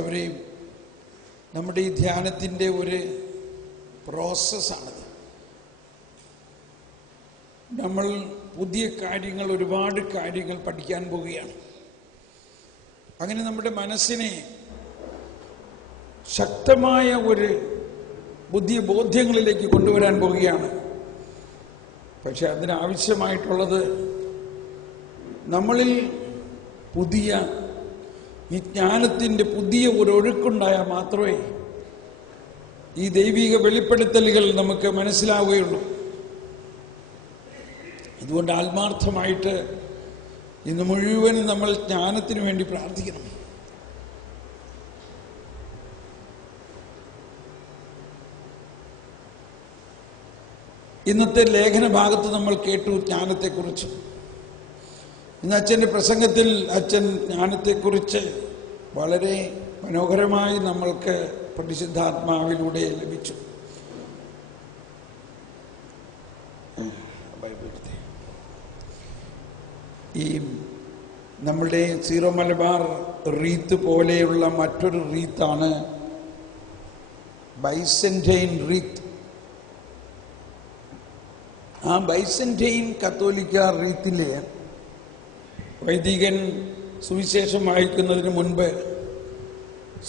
അവരെയും നമ്മുടെ ഈ ധ്യാനത്തിൻ്റെ ഒരു പ്രോസസ്സാണത്. നമ്മൾ പുതിയ കാര്യങ്ങൾ, ഒരുപാട് കാര്യങ്ങൾ പഠിക്കാൻ പോവുകയാണ്. അങ്ങനെ നമ്മുടെ മനസ്സിനെ ശക്തമായ ഒരു പുതിയ ബോധ്യങ്ങളിലേക്ക് കൊണ്ടുവരാൻ പോവുകയാണ്. പക്ഷെ അതിനാവശ്യമായിട്ടുള്ളത് നമ്മളിൽ പുതിയ ഈ ജ്ഞാനത്തിൻ്റെ പുതിയ ഒരു ഒഴുക്കുണ്ടായാൽ മാത്രമേ ഈ ദൈവിക വെളിപ്പെടുത്തലുകൾ നമുക്ക് മനസ്സിലാവുകയുള്ളൂ. അതുകൊണ്ട് ആത്മാർത്ഥമായിട്ട് ഇന്ന് മുഴുവനും നമ്മൾ ജ്ഞാനത്തിന് വേണ്ടി പ്രാർത്ഥിക്കണം. ഇന്നത്തെ ലേഖന ഭാഗത്ത് നമ്മൾ കേട്ടു ജ്ഞാനത്തെക്കുറിച്ച്. ഇന്ന് അച്ഛൻ്റെ പ്രസംഗത്തിൽ അച്ഛൻ ജ്ഞാനത്തെക്കുറിച്ച് വളരെ മനോഹരമായി നമ്മൾക്ക് പരിശുദ്ധാത്മാവിലൂടെ ലഭിച്ചു. ഈ നമ്മുടെ സീറോ മലബാർ റീത്ത് പോലെയുള്ള മറ്റൊരു റീത്താണ് ബൈസന്റൈൻ റീത്ത്. ആ ബൈസന്റൈൻ കത്തോലിക്ക റീത്തിലെ വൈദികൻ സുവിശേഷം വായിക്കുന്നതിന് മുൻപ്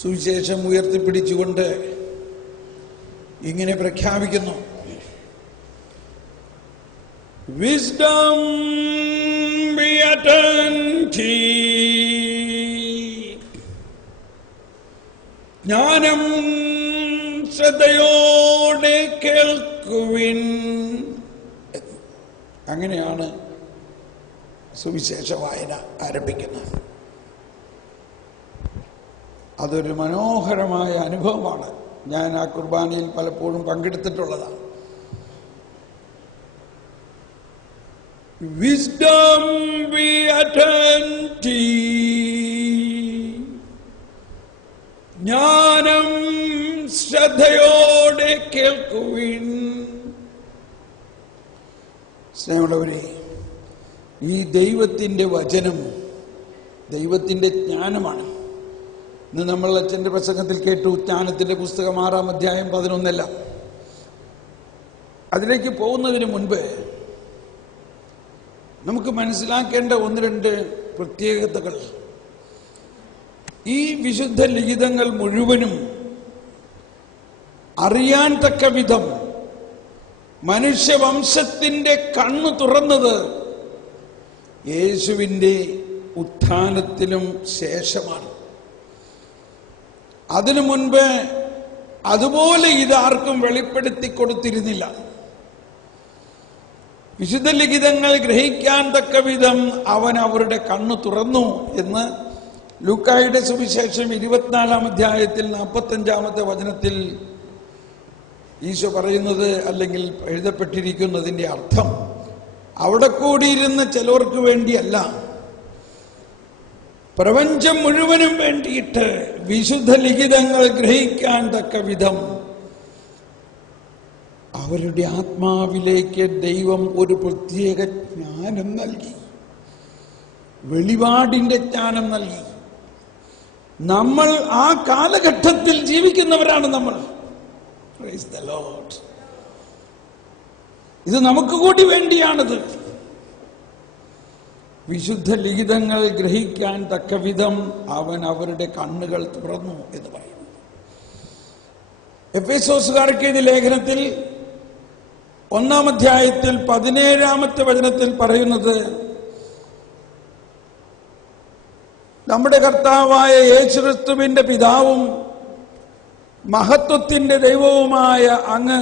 സുവിശേഷം ഉയർത്തിപ്പിടിച്ചുകൊണ്ട് ഇങ്ങനെ പ്രഖ്യാപിക്കുന്നു: Wisdom be attentive. ജ്ഞാനം ശ്രദ്ധയോടെ കേൾക്കുവിൻ. അങ്ങനെയാണ് സുവിശേഷ വായന ആരംഭിക്കുന്നത്. അതൊരു മനോഹരമായ അനുഭവമാണ്. ഞാൻ ആ കുർബാനയിൽ പലപ്പോഴും പങ്കെടുത്തിട്ടുള്ളതാണ്. Wisdom be attentive. ജ്ഞാനം ശ്രദ്ധയോടെ കേൾക്കുവിൻ. സ്നേഹമുള്ളവരെ, ഈ ദൈവത്തിൻ്റെ വചനം ദൈവത്തിൻ്റെ ജ്ഞാനമാണ്. ഇന്ന് നമ്മൾ അച്ഛൻ്റെ പ്രസംഗത്തിൽ കേട്ടു ജ്ഞാനത്തിൻ്റെ പുസ്തകം 6-ാം അധ്യായം 11. അതിലേക്ക് പോകുന്നതിന് മുൻപ് നമുക്ക് മനസ്സിലാക്കേണ്ട 1-2 പ്രത്യേകതകൾ. ഈ വിശുദ്ധ ലിഖിതങ്ങൾ മുഴുവനും അറിയാൻ തക്ക വിധം മനുഷ്യവംശത്തിൻ്റെ കണ്ണു തുറന്നത് യേശുവിൻ്റെ ഉത്ഥാനത്തിനും ശേഷമാണ്. അതിനു മുൻപ് അതുപോലെ ഇതാർക്കും വെളിപ്പെടുത്തി കൊടുത്തിരുന്നില്ല. വിശുദ്ധ ലിഖിതങ്ങൾ ഗ്രഹിക്കാൻ തക്ക വിധം അവൻ അവരുടെ കണ്ണു തുറന്നു എന്ന് ലൂക്കായുടെ സുവിശേഷം 24-ാം അധ്യായത്തിൽ 45-ാമത്തെ വചനത്തിൽ ഈശോ പറയുന്നത്, അല്ലെങ്കിൽ എഴുതപ്പെട്ടിരിക്കുന്നതിൻ്റെ അർത്ഥം അവിടെ കൂടിയിരുന്ന ചിലർക്ക് വേണ്ടിയല്ല, പ്രപഞ്ചം മുഴുവനും വേണ്ടിയിട്ട് വിശുദ്ധ ലിഖിതങ്ങൾ ഗ്രഹിക്കാൻ തക്ക വിധം അവരുടെ ആത്മാവിലേക്ക് ദൈവം ഒരു പ്രത്യേക ജ്ഞാനം നൽകി, വെളിപാടിൻ്റെ ജ്ഞാനം നൽകി. നമ്മൾ ആ കാലഘട്ടത്തിൽ ജീവിക്കുന്നവരാണ് നമ്മൾ. Praise the Lord. ഇത് നമുക്ക് കൂടി വേണ്ടിയാണിത്. വിശുദ്ധ ലിഖിതങ്ങൾ ഗ്രഹിക്കാൻ തക്ക വിധം അവൻ അവരുടെ കണ്ണുകൾ തുറന്നു എന്ന് പറയുന്നു. എഫേസോസുകാർക്ക് എഴുതിയ ലേഖനത്തിൽ 1-ാം അധ്യായത്തിൽ 17-ാമത്തെ വചനത്തിൽ പറയുന്നത്, നമ്മുടെ കർത്താവായ യേശുക്രിസ്തുവിന്റെ പിതാവും മഹത്വത്തിന്റെ ദൈവവുമായ അങ്ങ്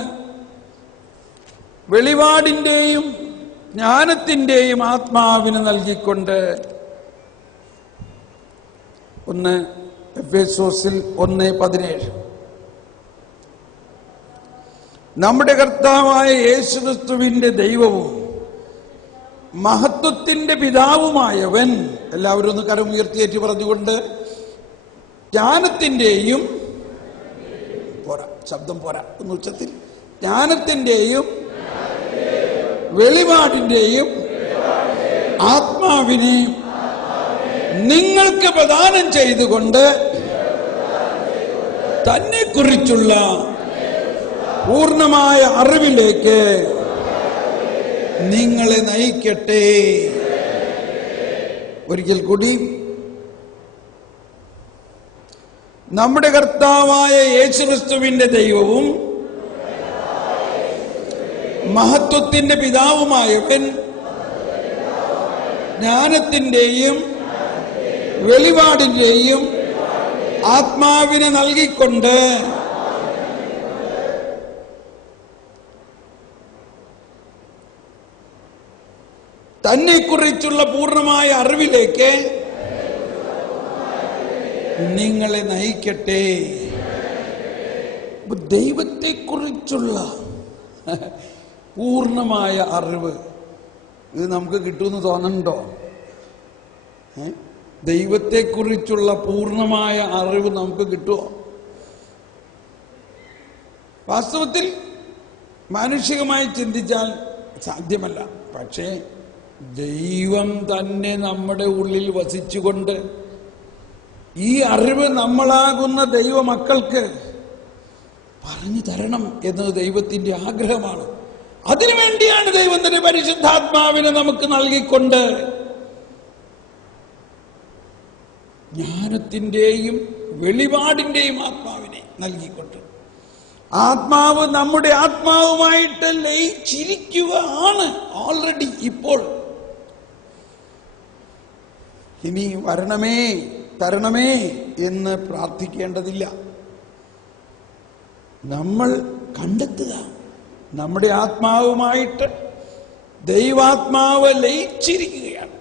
വെളിപാടിന്റെയും ജ്ഞാനത്തിന്റെയും ആത്മാവിന് നൽകിക്കൊണ്ട്. 1 എഫേസോസിൽ 1:17 നമ്മുടെ കർത്താവായ യേശുക്രിസ്തുവിന്റെ ദൈവവും മഹത്വത്തിന്റെ പിതാവുമായവൻ, എല്ലാവരും ഒന്ന് കരം ഉയർത്തിയേറ്റ് പറഞ്ഞുകൊണ്ട്, ജ്ഞാനത്തിന്റെയും, പോരാ ശബ്ദം പോരാ, ഒന്ന് ഉച്ചത്തിൽ, ജ്ഞാനത്തിന്റെയും വെളിപാടിന്റെയും ആത്മാവിനെ നിങ്ങൾക്ക് പ്രദാനം ചെയ്തുകൊണ്ട് തന്നെക്കുറിച്ചുള്ള പൂർണ്ണമായ അറിവിലേക്ക് നിങ്ങളെ നയിക്കട്ടെ. ഒരിക്കൽ കൂടി, നമ്മുടെ കർത്താവായ യേശുക്രിസ്തുവിന്റെ ദൈവവും മഹത്വത്തിന്റെ പിതാവുമായവൻ ജ്ഞാനത്തിന്റെയും വെളിപാടിന്റെയും ആത്മാവിനെ നൽകിക്കൊണ്ട് തന്നെക്കുറിച്ചുള്ള പൂർണ്ണമായ അറിവിലേക്ക് നിങ്ങളെ നയിക്കട്ടെ. ദൈവത്തെക്കുറിച്ചുള്ള പൂർണ്ണമായ അറിവ് ഇത് നമുക്ക് കിട്ടുമെന്ന് തോന്നുന്നുണ്ടോ? ദൈവത്തെക്കുറിച്ചുള്ള പൂർണ്ണമായ അറിവ് നമുക്ക് കിട്ടുമോ? വാസ്തവത്തിൽ മാനുഷികമായി ചിന്തിച്ചാൽ സാധ്യമല്ല. പക്ഷേ ദൈവം തന്നെ നമ്മുടെ ഉള്ളിൽ വസിച്ചുകൊണ്ട് ഈ അറിവ് നമ്മളാകുന്ന ദൈവമക്കൾക്ക് പറഞ്ഞു തരണം എന്നത് ദൈവത്തിന്റെ ആഗ്രഹമാണ്. അതിനുവേണ്ടിയാണ് ദൈവം തന്നെ പരിശുദ്ധാത്മാവിനെ നമുക്ക് നൽകിക്കൊണ്ട് ജ്ഞാനത്തിന്റെയും വെളിപാടിന്റെയും ആത്മാവിനെ നൽകിക്കൊണ്ട് ആത്മാവ് നമ്മുടെ ആത്മാവുമായിട്ട് ലയിച്ചിരിക്കുകയാണ് ഓൾറെഡി. ഇപ്പോൾ ഇനി വരണമേ തരണമേ എന്ന് പ്രാർത്ഥിക്കേണ്ടതില്ല. നമ്മൾ കണ്ടെത്തുക, നമ്മുടെ ആത്മാവുമായിട്ട് ദൈവാത്മാവ് ലയിച്ചിരിക്കുകയാണ്.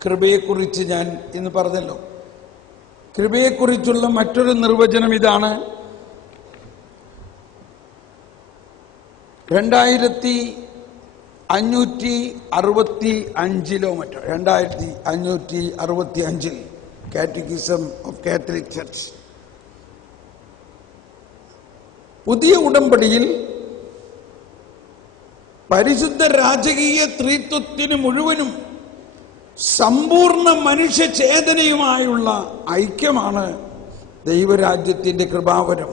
കൃപയെക്കുറിച്ച് ഞാൻ ഇന്ന് പറഞ്ഞല്ലോ. കൃപയെക്കുറിച്ചുള്ള മറ്റൊരു നിർവചനം ഇതാണ്. 2565 മറ്റോ 2565 കാറ്റക്കിസം ഓഫ് കാത്തലിക് ചർച്ച്. പുതിയ ഉടമ്പടിയിൽ പരിശുദ്ധ രാജകീയ ത്രിത്വത്തിന് മുഴുവനും സമ്പൂർണ്ണ മനുഷ്യ ചേതനയുമായുള്ള ഐക്യമാണ് ദൈവരാജ്യത്തിന്റെ കൃപാവരം.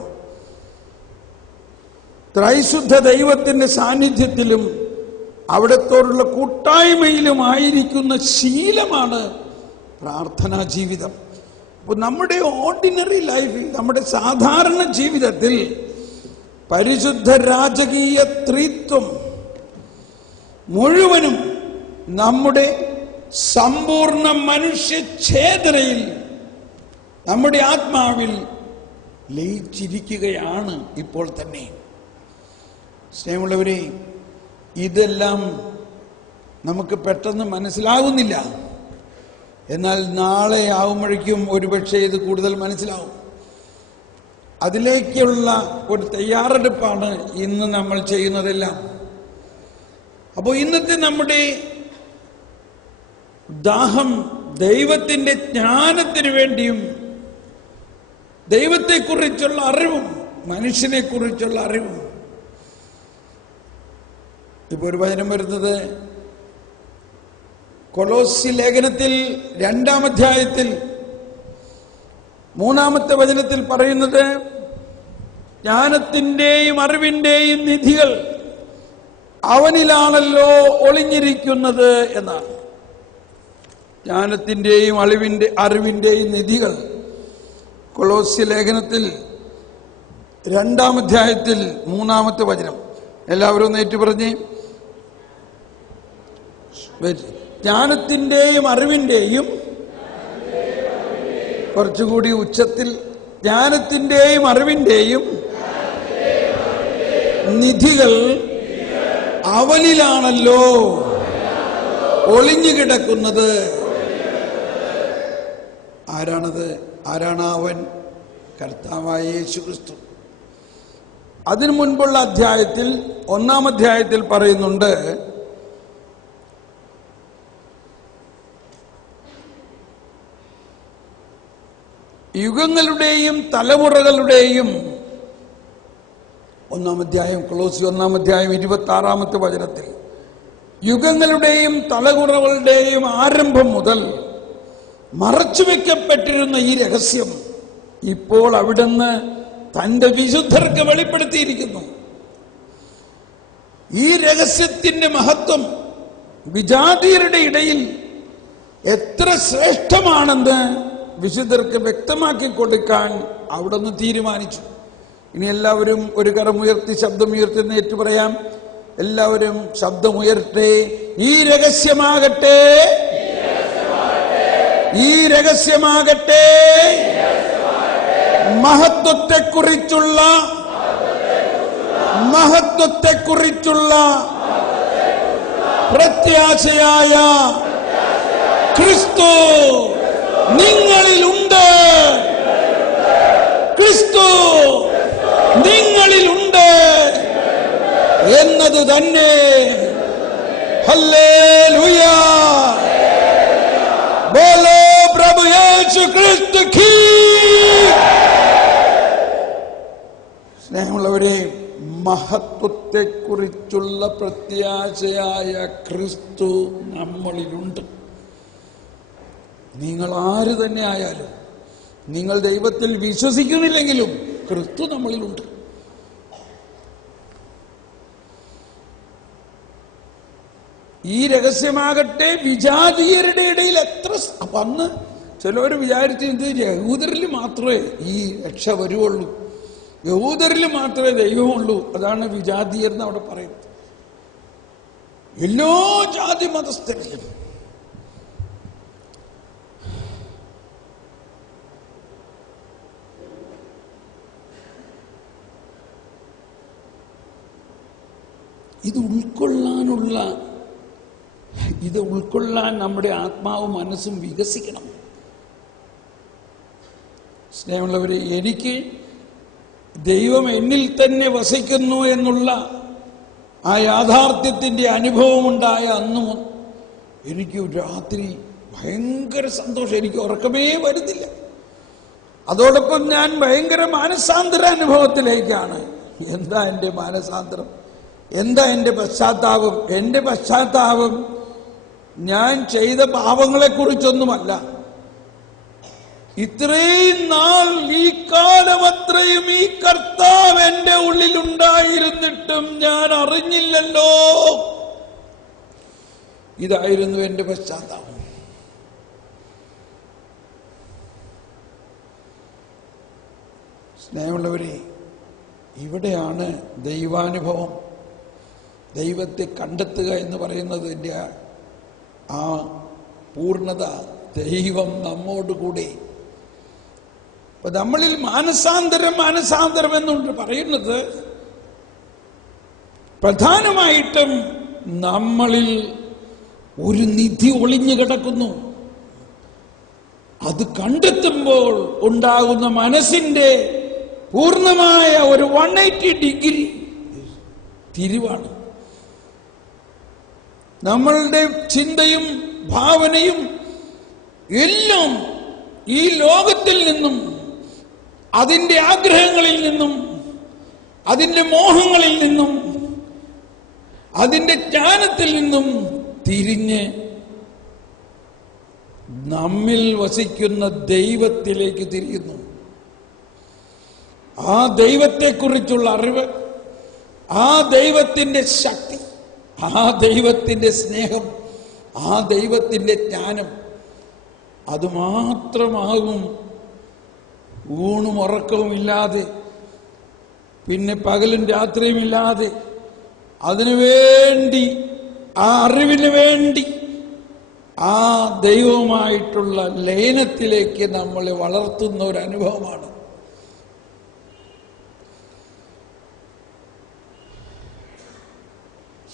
ത്രൈശുദ്ധ ദൈവത്തിന്റെ സാന്നിധ്യത്തിലും അവിടത്തോടുള്ള കൂട്ടായ്മയിലുമായിരിക്കുന്ന ശീലമാണ് പ്രാർത്ഥനാ ജീവിതം. അപ്പോൾ നമ്മുടെ ഓർഡിനറി ലൈഫിൽ, നമ്മുടെ സാധാരണ ജീവിതത്തിൽ പരിശുദ്ധ രാജകീയ ത്രിത്വം മുഴുവനും നമ്മുടെ സമ്പൂർണ്ണ മനുഷ്യ ചേതനയിൽ, നമ്മുടെ ആത്മാവിൽ ലയിച്ചിരിക്കുകയാണ് ഇപ്പോൾ തന്നെ. സ്നേഹമുള്ളവരെ, ഇതെല്ലാം നമുക്ക് പെട്ടെന്ന് മനസ്സിലാകുന്നില്ല. എന്നാൽ നാളെ ആവുമ്പോഴേക്കും ഒരുപക്ഷെ ഇത് കൂടുതൽ മനസ്സിലാവും. അതിലേക്കുള്ള ഒരു തയ്യാറെടുപ്പാണ് ഇന്ന് നമ്മൾ ചെയ്യുന്നതെല്ലാം. അപ്പോൾ ഇന്നത്തെ നമ്മുടെ ദാഹം ദൈവത്തിന്റെ ജ്ഞാനത്തിന് വേണ്ടിയും ദൈവത്തെക്കുറിച്ചുള്ള അറിവും മനുഷ്യനെ കുറിച്ചുള്ള അറിവും. ഇപ്പൊ ഒരു വചനം വരുന്നത് കൊലോസ്യ ലേഖനത്തിൽ 2-ാം അധ്യായത്തിൽ 3-ാമത്തെ വചനത്തിൽ പറയുന്നത് ജ്ഞാനത്തിന്റെയും അറിവിന്റെയും നിധികൾ അവനിലാണല്ലോ ഒളിഞ്ഞിരിക്കുന്നത് എന്നാണ്. ജ്ഞാനത്തിന്റെയും അറിവിന്റെയും നിധികൾ കൊലോസ്യ ലേഖനത്തിൽ 2-ാം അധ്യായത്തിൽ 3-ാമത്തെ വചനം. എല്ലാവരും ഒന്ന് ഏറ്റുപറഞ്ഞ്, ജ്ഞാനത്തിന്റെയും അറിവിന്റെയും, കുറച്ചുകൂടി ഉച്ചത്തിൽ, ജ്ഞാനത്തിന്റെയും അറിവിന്റെയും നിധികൾ അവനിലാണല്ലോ ഒളിഞ്ഞു കിടക്കുന്നത്. ആരാണത്? ആരാണ് അവൻ? കർത്താവായ യേശുക്രിസ്തു. അതിനു മുൻപുള്ള അധ്യായത്തിൽ 1-ാം അധ്യായത്തിൽ പറയുന്നുണ്ട്, യുഗങ്ങളുടെയും തലമുറകളുടെയും, 1-ാം അധ്യായം കൊലോസ്യ 1-ാം അധ്യായം 26-ാമത്തെ വചനത്തിൽ, യുഗങ്ങളുടെയും തലമുറകളുടെയും ആരംഭം മുതൽ മറച്ചുവെക്കപ്പെട്ടിരുന്ന ഈ രഹസ്യം ഇപ്പോൾ അവിടുന്ന് തന്റെ വിശുദ്ധർക്ക് വെളിപ്പെടുത്തിയിരിക്കുന്നു. ഈ രഹസ്യത്തിന്റെ മഹത്വം വിജാതീയരുടെ ഇടയിൽ എത്ര ശ്രേഷ്ഠമാണെന്ന് വിശുദ്ധർക്ക് വ്യക്തമാക്കി കൊടുക്കാൻ അവിടുന്ന് തീരുമാനിച്ചു. ഇനി എല്ലാവരും ഒരു കരമുയർത്തി ശബ്ദമുയർത്തി ഏറ്റു പറയാം. എല്ലാവരും ശബ്ദമുയർത്തേ. ഈ രഹസ്യമാകട്ടെ, ഈ രഹസ്യമാകട്ടെ മഹത്വത്തെക്കുറിച്ചുള്ള പ്രത്യാശയായ ക്രിസ്തു നിങ്ങളിലുണ്ട്. ക്രിസ്തു നിങ്ങളിലുണ്ട് എന്നത് തന്നെ. ഹല്ലേലൂയ. ബോലോ പ്രഭു യേശു ക്രിസ്തു കീ. സ്നേഹമുള്ളവരെ, മഹത്വത്തെക്കുറിച്ചുള്ള പ്രത്യാശയായ ക്രിസ്തു നമ്മളിലുണ്ട്. നിങ്ങൾ ആര് തന്നെ ആയാലും, നിങ്ങൾ ദൈവത്തിൽ വിശ്വസിക്കുന്നില്ലെങ്കിലും ക്രിസ്തു നമ്മളിലുണ്ട്. ഈ രഹസ്യമാകട്ടെ വിജാതീയരുടെ ഇടയിൽ എത്ര. അപ്പൊ അന്ന് ചിലവർ വിചാരിച്ചത് യഹൂദരിൽ മാത്രമേ ഈ രക്ഷ വരുവുള്ളൂ, യഹൂദരിൽ മാത്രമേ ദൈവമുള്ളൂ. അതാണ് വിജാതീയർ എന്ന് അവിടെ പറയുന്നത്. എല്ലാ ജാതി മതസ്ഥരിലും ഇത് ഉൾക്കൊള്ളാൻ നമ്മുടെ ആത്മാവും മനസ്സും വികസിക്കണം. സ്നേഹമുള്ളവരെ, എനിക്ക് ദൈവം എന്നിൽ തന്നെ വസിക്കുന്നു എന്നുള്ള ആ യാഥാർത്ഥ്യത്തിന്റെ അനുഭവമുണ്ടായ അന്നും എനിക്ക് രാത്രി ഭയങ്കര സന്തോഷം. എനിക്ക് ഉറക്കമേ വരുന്നില്ല. അതോടൊപ്പം ഞാൻ ഭയങ്കര മാനസാന്തര അനുഭവത്തിലേക്കാണ്. എന്താ എൻ്റെ മാനസാന്തരം? എന്താ എൻ്റെ പശ്ചാത്താപം? എൻ്റെ പശ്ചാത്താപം ഞാൻ ചെയ്ത പാപങ്ങളെക്കുറിച്ചൊന്നുമല്ല. ഇത്രയും നാൾ, ഈ കാലമത്രയും ഈ കർത്താവ് എൻ്റെ ഉള്ളിലുണ്ടായിരുന്നിട്ടും ഞാൻ അറിഞ്ഞില്ലല്ലോ. ഇതായിരുന്നു എൻ്റെ പശ്ചാത്താപം. സ്നേഹമുള്ളവരെ, ഇവിടെയാണ് ദൈവാനുഭവം, ദൈവത്തെ കണ്ടെത്തുക എന്ന് പറയുന്നതിൻ്റെ ആ പൂർണ്ണത. ദൈവം നമ്മോട് കൂടെ. അപ്പൊ നമ്മളിൽ മാനസാന്തരം എന്നുകൊണ്ട് പറയുന്നത് പ്രധാനമായിട്ടും നമ്മളിൽ ഒരു നിധി ഒളിഞ്ഞു കിടക്കുന്നു. അത് കണ്ടെത്തുമ്പോൾ ഉണ്ടാകുന്ന മനസ്സിന്റെ പൂർണ്ണമായ ഒരു 180 ഡിഗ്രി തിരിവാണ്. നമ്മളുടെ ചിന്തയും ഭാവനയും എല്ലാം ഈ ലോകത്തിൽ നിന്നും, അതിൻ്റെ ആഗ്രഹങ്ങളിൽ നിന്നും, അതിൻ്റെ മോഹങ്ങളിൽ നിന്നും, അതിൻ്റെ ജ്ഞാനത്തിൽ നിന്നും തിരിഞ്ഞ് നമ്മിൽ വസിക്കുന്ന ദൈവത്തിലേക്ക് തിരിയുന്നു. ആ ദൈവത്തെക്കുറിച്ചുള്ള അറിവ്, ആ ദൈവത്തിൻ്റെ ശക്തി, ആ ദൈവത്തിൻ്റെ സ്നേഹം, ആ ദൈവത്തിൻ്റെ ജ്ഞാനം, അതുമാത്രമാകും ഊണും ഉറക്കവും ഇല്ലാതെ, പിന്നെ പകലും രാത്രിയും ഇല്ലാതെ അതിനുവേണ്ടി, ആ അറിവിന് വേണ്ടി, ആ ദൈവവുമായിട്ടുള്ള ലയനത്തിലേക്ക് നമ്മളെ വളർത്തുന്ന ഒരു അനുഭവമാണ്.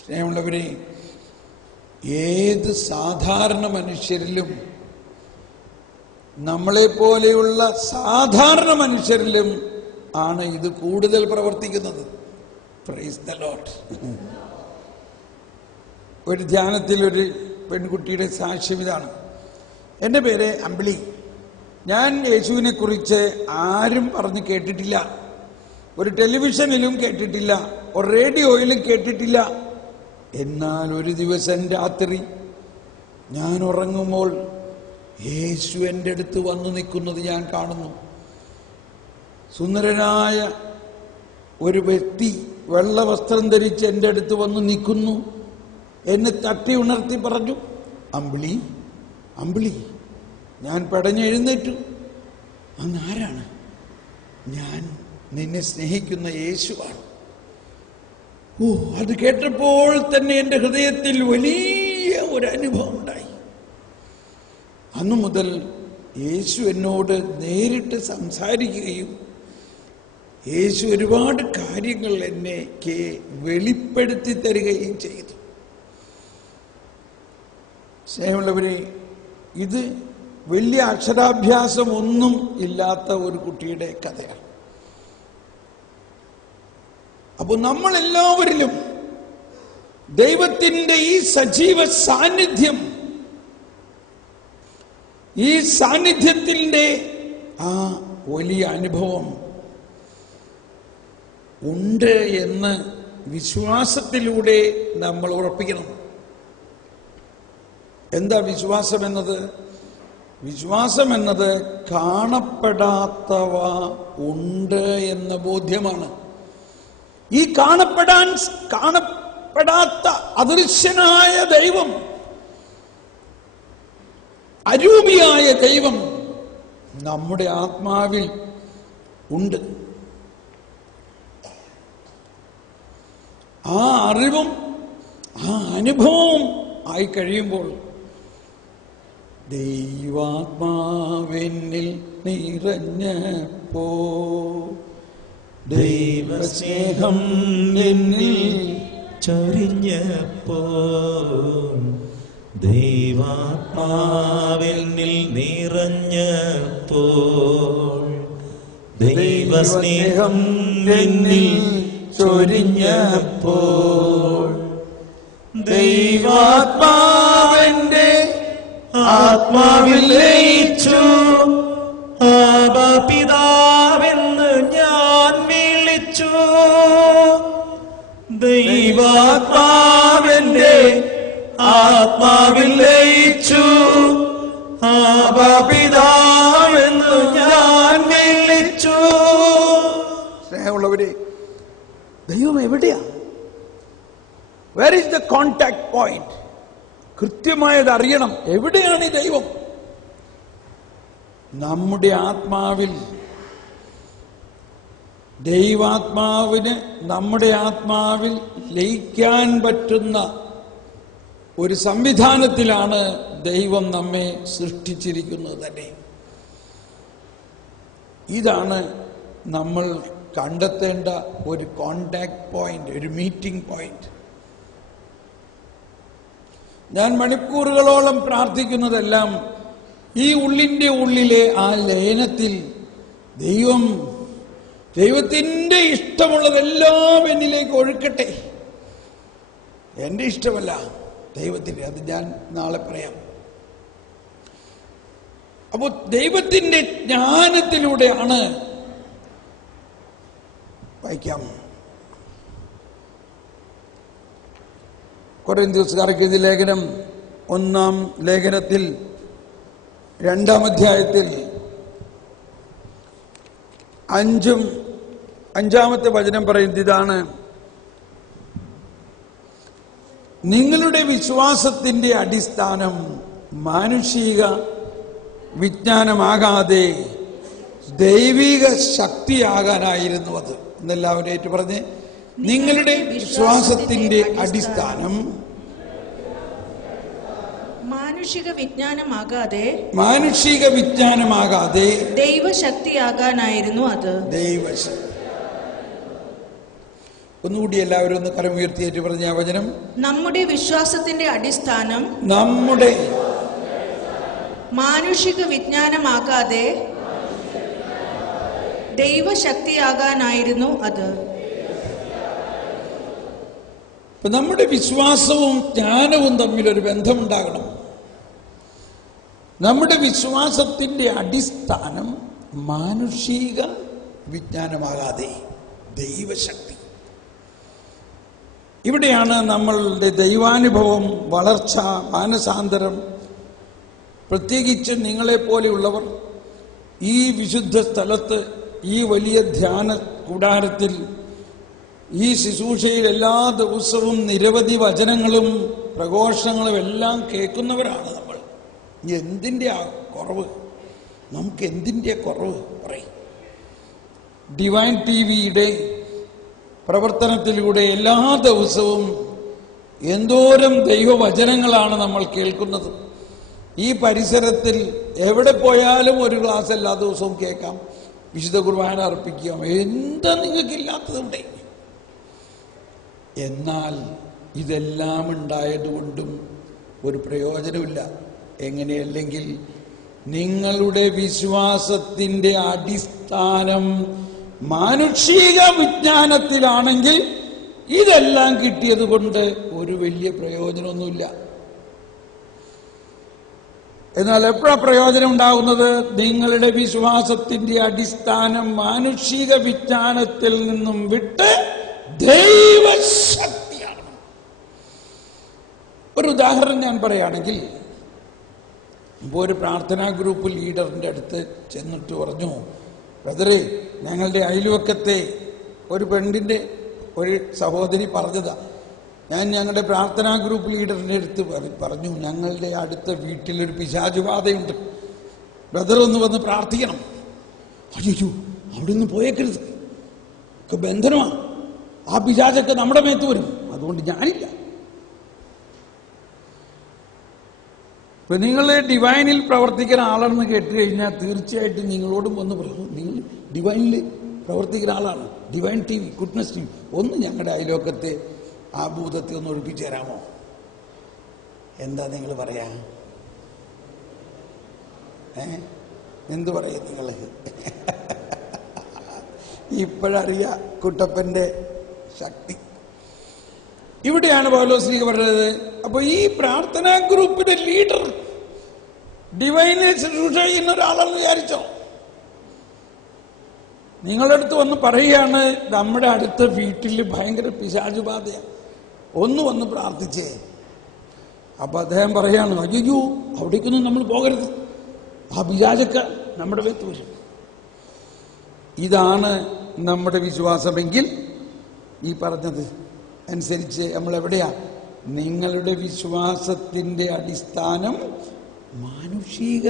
സ്നേഹമുള്ളവരെ, ഏത് സാധാരണ മനുഷ്യരിലും, നമ്മളെപ്പോലെയുള്ള സാധാരണ മനുഷ്യരിലും ആണ് ഇത് കൂടുതൽ പ്രവർത്തിക്കുന്നത്. Price the Lord. ഒരു ധ്യാനത്തിൽ ഒരു പെൺകുട്ടിയുടെ സാക്ഷ്യം ഇതാണ്. എൻ്റെ പേര് അമ്പിളി. ഞാൻ യേശുവിനെ കുറിച്ച് ആരും പറഞ്ഞു കേട്ടിട്ടില്ല, ഒരു ടെലിവിഷനിലും കേട്ടിട്ടില്ല, ഒരു റേഡിയോയിലും കേട്ടിട്ടില്ല. എന്നാൽ ഒരു ദിവസം രാത്രി ഞാൻ ഉറങ്ങുമ്പോൾ യേശു എൻ്റെ അടുത്ത് വന്നു നിൽക്കുന്നത് ഞാൻ കാണുന്നു. സുന്ദരനായ ഒരു വ്യക്തി വെള്ള വസ്ത്രം ധരിച്ച് എൻ്റെ അടുത്ത് വന്ന് നിൽക്കുന്നു. എന്നെ തട്ടി ഉണർത്തി പറഞ്ഞു, അമ്പിളി അമ്പിളി. ഞാൻ പടഞ്ഞെഴുന്നേറ്റു. അങ്ങ് ആരാണ്? ഞാൻ നിന്നെ സ്നേഹിക്കുന്ന യേശുവാണ്. ഓ, അത് കേട്ടപ്പോൾ തന്നെ എൻ്റെ ഹൃദയത്തിൽ വലിയ ഒരു അനുഭവം ഉണ്ടായി. അന്നു മുതൽ യേശു എന്നോട് നേരിട്ട് സംസാരിക്കുകയും യേശു ഒരുപാട് കാര്യങ്ങൾ എന്നെ വെളിപ്പെടുത്തി തരികയും ചെയ്തു. സ്നേഹമുള്ളവരെ, ഇത് വലിയ അക്ഷരാഭ്യാസം ഒന്നും ഇല്ലാത്ത ഒരു കുട്ടിയുടെ കഥയാണ്. അപ്പോൾ നമ്മളെല്ലാവരിലും ദൈവത്തിൻ്റെ ഈ സജീവ സാന്നിധ്യം, ഈ സാന്നിധ്യത്തിൻ്റെ ആ വലിയ അനുഭവം ഉണ്ട് എന്ന് വിശ്വാസത്തിലൂടെ നമ്മൾ ഉറപ്പിക്കണം. എന്താ വിശ്വാസം എന്നത്? വിശ്വാസം എന്നത് കാണപ്പെടാത്തവ ഉണ്ട് എന്ന ബോധ്യമാണ്. ഈ കാണപ്പെടാത്ത അദൃശ്യനായ ദൈവം, അരൂപിയായ ദൈവം നമ്മുടെ ആത്മാവിൽ ഉണ്ട്. ആ അറിവും ആ അനുഭവവും ആയി കഴിയുമ്പോൾ ദൈവാത്മാവെന്നിൽ നിറഞ്ഞപ്പോ, ദൈവസ്നേഹം എന്നിൽ ചൊരിഞ്ഞപ്പോ, ദൈവാത്മാവെന്നിൽ നിറഞ്ഞപ്പോ, ദൈവസ്നേഹം എന്നിൽ ചൊരിഞ്ഞപ്പോൾ, ദൈവാത്മാവെന്റെ ആത്മാവിൽ ലയിച്ചു. ആബാ പിതാവെന്ന് ഞാൻ വിളിച്ചു. ദൈവാത്മാവെന്റെ ആത്മാവിൽ ലയിച്ചു. ആബാ പിതാവെന്ന് ഞാൻ വിളിച്ചു. സ്നേഹമുള്ളവരെ, ദൈവം എവിടെയാ? Where is the contact point? കൃത്യമായത് അറിയണം. എവിടെയാണ് ഈ ദൈവം? നമ്മുടെ ആത്മാവിൽ. ദൈവാത്മാവിന് നമ്മുടെ ആത്മാവിൽ ലയിക്കാൻ പറ്റുന്ന ഒരു സംവിധാനത്തിലാണ് ദൈവം നമ്മെ സൃഷ്ടിച്ചിരിക്കുന്നത് തന്നെ. ഇതാണ് നമ്മൾ കണ്ടെത്തേണ്ട ഒരു കോണ്ടാക്ട് പോയിന്റ്, ഒരു മീറ്റിംഗ് പോയിന്റ്. ഞാൻ മണിക്കൂറുകളോളം പ്രാർത്ഥിക്കുന്നതെല്ലാം ഈ ഉള്ളിൻ്റെ ഉള്ളിലെ ആ ലയനത്തിൽ ദൈവത്തിൻ്റെ ഇഷ്ടമുള്ളതെല്ലാം എന്നിലേക്ക് ഒഴുക്കട്ടെ. എൻ്റെ ഇഷ്ടമല്ല, ദൈവത്തിൻ്റെ. അത് ഞാൻ നാളെ പറയാം. അപ്പോൾ ദൈവത്തിൻ്റെ ജ്ഞാനത്തിലൂടെയാണ്. വായിക്കാം. കൊരിന്ത്യർക്കാർക്ക് എഴുതിയ ലേഖനം 1-ാം ലേഖനത്തിൽ 2-ാം അധ്യായത്തിൽ 5-ാമത്തെ വചനം പറയുന്നത് ഇതാണ്: നിങ്ങളുടെ വിശ്വാസത്തിന്റെ അടിസ്ഥാനം മാനുഷിക വിജ്ഞാനമാകാതെ ദൈവിക ശക്തിയാകാനായിരുന്നു അത്. എന്നെല്ലാവരും ഏറ്റു പറഞ്ഞ്, നിങ്ങളുടെ വിശ്വാസത്തിന്റെ അടിസ്ഥാനം മാനുഷിക വിജ്ഞാനമാകാതെ ദൈവശക്തിയാകാനായിരുന്നു അത്. ദൈവശക്തി. ഒന്നുകൂടി എല്ലാവരും ഒന്ന് കരമുയർത്തിയേറ്റ് പറഞ്ഞ ആ വചനം: നമ്മുടെ വിശ്വാസത്തിന്റെ അടിസ്ഥാനം മാനുഷിക വിജ്ഞാനമാകാതെ ദൈവശക്തിയാകാനായിരുന്നു അത്. നമ്മുടെ വിശ്വാസവും ജ്ഞാനവും തമ്മിലൊരു ബന്ധമുണ്ടാകണം. നമ്മുടെ വിശ്വാസത്തിന്റെ അടിസ്ഥാനം മാനുഷിക വിജ്ഞാനമാകാതെ ദൈവശക്തി. ഇവിടെയാണ് നമ്മളുടെ ദൈവാനുഭവം, വളർച്ച, മാനസാന്തരം. പ്രത്യേകിച്ച് നിങ്ങളെപ്പോലെയുള്ളവർ ഈ വിശുദ്ധ സ്ഥലത്ത് ഈ വലിയ ധ്യാന കൂടാരത്തിൽ ഈ ശുശ്രൂഷയിൽ എല്ലാ ദിവസവും നിരവധി വചനങ്ങളും പ്രഘോഷങ്ങളും എല്ലാം കേൾക്കുന്നവരാണ് നമ്മൾ. എന്തിൻ്റെ ആ കുറവ്? നമുക്ക് എന്തിൻ്റെ കുറവ് പറയും? ഡിവൈൻ ടിവിയുടെ പ്രവർത്തനത്തിലൂടെ എല്ലാ ദിവസവും എന്തോരം ദൈവവചനങ്ങളാണ് നമ്മൾ കേൾക്കുന്നത്. ഈ പരിസരത്തിൽ എവിടെ പോയാലും ഒരു ക്ലാസ് എല്ലാ ദിവസവും കേൾക്കാം, വിശുദ്ധ കുർബാന അർപ്പിക്കാം. എന്താ നിങ്ങൾക്കില്ലാത്തതുണ്ട്? എന്നാൽ ഇതെല്ലാം ഉണ്ടായതുകൊണ്ടും ഒരു പ്രയോജനമില്ല. എങ്ങനെയല്ലെങ്കിൽ നിങ്ങളുടെ വിശ്വാസത്തിന്റെ അടിസ്ഥാനം മാനുഷിക വിജ്ഞാനത്തിലാണെങ്കിൽ ഇതെല്ലാം കിട്ടിയത് കൊണ്ട് ഒരു വലിയ പ്രയോജനമൊന്നുമില്ല. എന്നാൽ എപ്പോഴാണ് പ്രയോജനം ഉണ്ടാകുന്നത്? നിങ്ങളുടെ വിശ്വാസത്തിന്റെ അടിസ്ഥാനം മാനുഷിക വിജ്ഞാനത്തിൽ നിന്നും വിട്ട് ദൈവശക്തിയാണ്. ഒരു ഉദാഹരണം ഞാൻ പറയുകയാണെങ്കിൽ, ഇപ്പോൾ ഒരു പ്രാർത്ഥനാ ഗ്രൂപ്പ് ലീഡറിൻ്റെ അടുത്ത് ചെന്നിട്ട് പറഞ്ഞു, ബ്രദറെ, ഞങ്ങളുടെ അയൽവക്കത്തെ ഒരു പെണ്ണിൻ്റെ ഒരു സഹോദരി പറഞ്ഞതാ, ഞാൻ ഞങ്ങളുടെ പ്രാർത്ഥനാ ഗ്രൂപ്പ് ലീഡറിൻ്റെ അടുത്ത് പറഞ്ഞു, ഞങ്ങളുടെ അടുത്ത വീട്ടിലൊരു പിശാചുബാധയുണ്ട്, ബ്രദർ ഒന്ന് വന്ന് പ്രാർത്ഥിക്കണം. അയ്യോ, അവിടെ നിന്ന് പോയേക്കരുത്, ഒക്കെ ബന്ധനമാണ്, ആ പിശാചൊക്കെ നമ്മുടെ മേത്ത് വരും, അതുകൊണ്ട് ഞാനില്ല. ഇപ്പൊ നിങ്ങൾ ഡിവൈനിൽ പ്രവർത്തിക്കുന്ന ആളാണെന്ന് കേട്ട് കഴിഞ്ഞാൽ തീർച്ചയായിട്ടും നിങ്ങളോടും വന്ന് പറയും, നിങ്ങൾ ഡിവൈനിൽ പ്രവർത്തിക്കുന്ന ആളാണ്, Divine T V, Goodness T V, ഒന്ന് ഞങ്ങളുടെ അയലോക്കത്തെ ആ ഭൂതത്തെ ഒന്ന് ഒഴിപ്പിച്ചു തരാമോ? എന്താ നിങ്ങൾ പറയാ? എന്തു പറയും നിങ്ങൾ? ഇപ്പോഴറിയാ കുട്ടപ്പന്റെ ശക്തി. ഇവിടെയാണ് പൗലോസ്ലീഹ പറഞ്ഞത്. അപ്പൊ ഈ പ്രാർത്ഥനാ ഗ്രൂപ്പിന്റെ ലീഡർ ഡിവൈനെ ശുശ്രൂഷ ചെയ്യുന്ന ഒരാളെന്ന് വിചാരിച്ചോ? നിങ്ങളുടെ അടുത്ത് വന്ന് പറയുകയാണ്, നമ്മുടെ അടുത്ത വീട്ടിൽ ഭയങ്കര പിശാചുബാധയാണ്, ഒന്ന് വന്ന് പ്രാർത്ഥിച്ചേ. അപ്പൊ അദ്ദേഹം പറയാണ്, അയ്യോ, അവിടേക്കൊന്നും നമ്മൾ പോകരുത്, ആ പിശാചൊക്കെ നമ്മുടെ മേത്ത് വരും. ഇതാണ് നമ്മുടെ വിശ്വാസമെങ്കിൽ ഈ പറഞ്ഞത് അനുസരിച്ച് നമ്മൾ എവിടെയാ? നിങ്ങളുടെ വിശ്വാസത്തിന്റെ അടിസ്ഥാനം മാനുഷിക